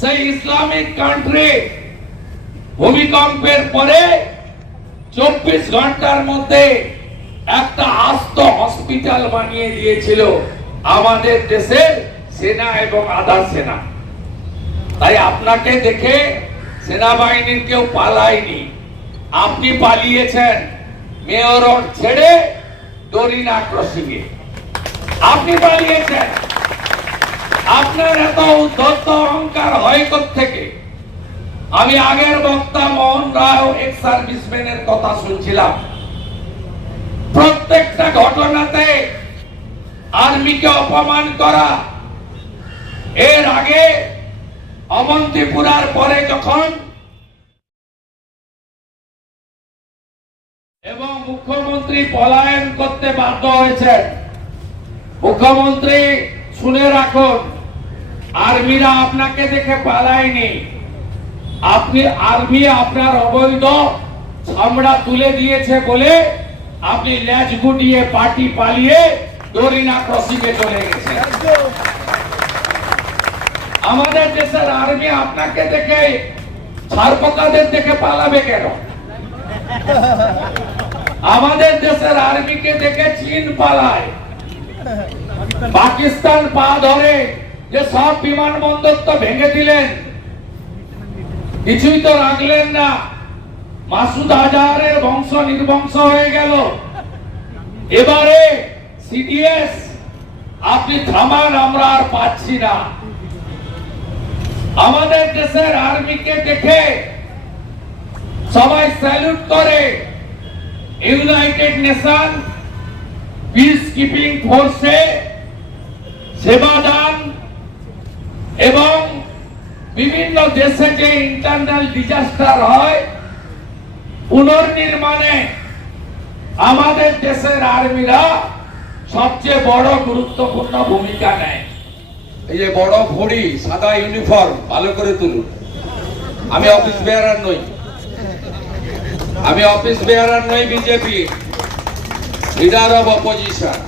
সেই Islamic country ভূমিকম্পের পরে চব্বিশ ঘণ্টার মধ্যে একটা আস্ত হসপিটাল বানিয়ে দিয়েছিল আমাদের দেশের সেনা এবং আধা সেনা। তাই আপনাকে দেখে সেনাবাহিনীর কেউ পালায়নি। আপনি পালিয়েছেন মেয়র ছেড়ে ডরিনা ক্রসিংয়ে। আপনি পালিয়েছেন। আপনার এত উদ্ধত্ত অহংকার হয় থেকে আমি আগের বক্তা মোহন রায় এক্স সার্ভিসম্যানের কথা শুনছিলাম। প্রত্যেকটা ঘটনাতে আর্মিকে অপমান করা। এর আগে অবন্তিপুরার পরে যখন এবং মুখ্যমন্ত্রী পলায়ন করতে বাধ্য হয়েছেন, মুখ্যমন্ত্রী শুনে রাখুন আর্মিরা আপনাকে দেখে পালায়নি। আপনি আর্মি আপনার অবৈধ চামড়া তুলে দিয়েছে বলে আপনি ল্যাচ গুটিয়ে পার্টি পালিয়ে ডোরিনা ক্রসিংয়ে চলে গেছেন। আমাদের দেশের আর্মি আপনাকে দেখে ছারপোকাদের দেখে পালাবে কেন? আমাদের দেশের আর্মিকে দেখে চীন পালায়। পাকিস্তান পা ধরে যে সব বিমানবন্দর তো ভেঙে দিলেন। কিছুই তো রাখলেন না। মাসুদ আজহারের বংশ নির্বংশ হয়ে গেল। এবারে সিডিএস, আপনি থামান, আমরা আর পাচ্ছি না। আমাদের দেশের আর্মিকে দেখে সবাই স্যালুট করে, ইউনাইটেড নেশন পিস কিপিং ফোর্সে সেবাদান এবং বিভিন্ন দেশে যে ইন্টারনাল ডিজাস্টার হয়, পুনর্নির্মাণে আমাদের দেশের আর্মিরা সবচেয়ে বড় গুরুত্বপূর্ণ ভূমিকা নেয়। এই যে বড় ঘড়ি, সাদা ইউনিফর্ম ভালো করে তুলুন। আমি অফিস বেয়ারার নই। আমি অফিস বেয়ারার নই বিজেপি লিডার অফ অপোজিশন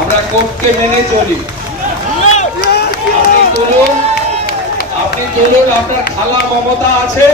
আমরা কোর্টকে মেনে চলি আপনি তুলুন আপনি তুলুন আপনার খালা মমতা আছে?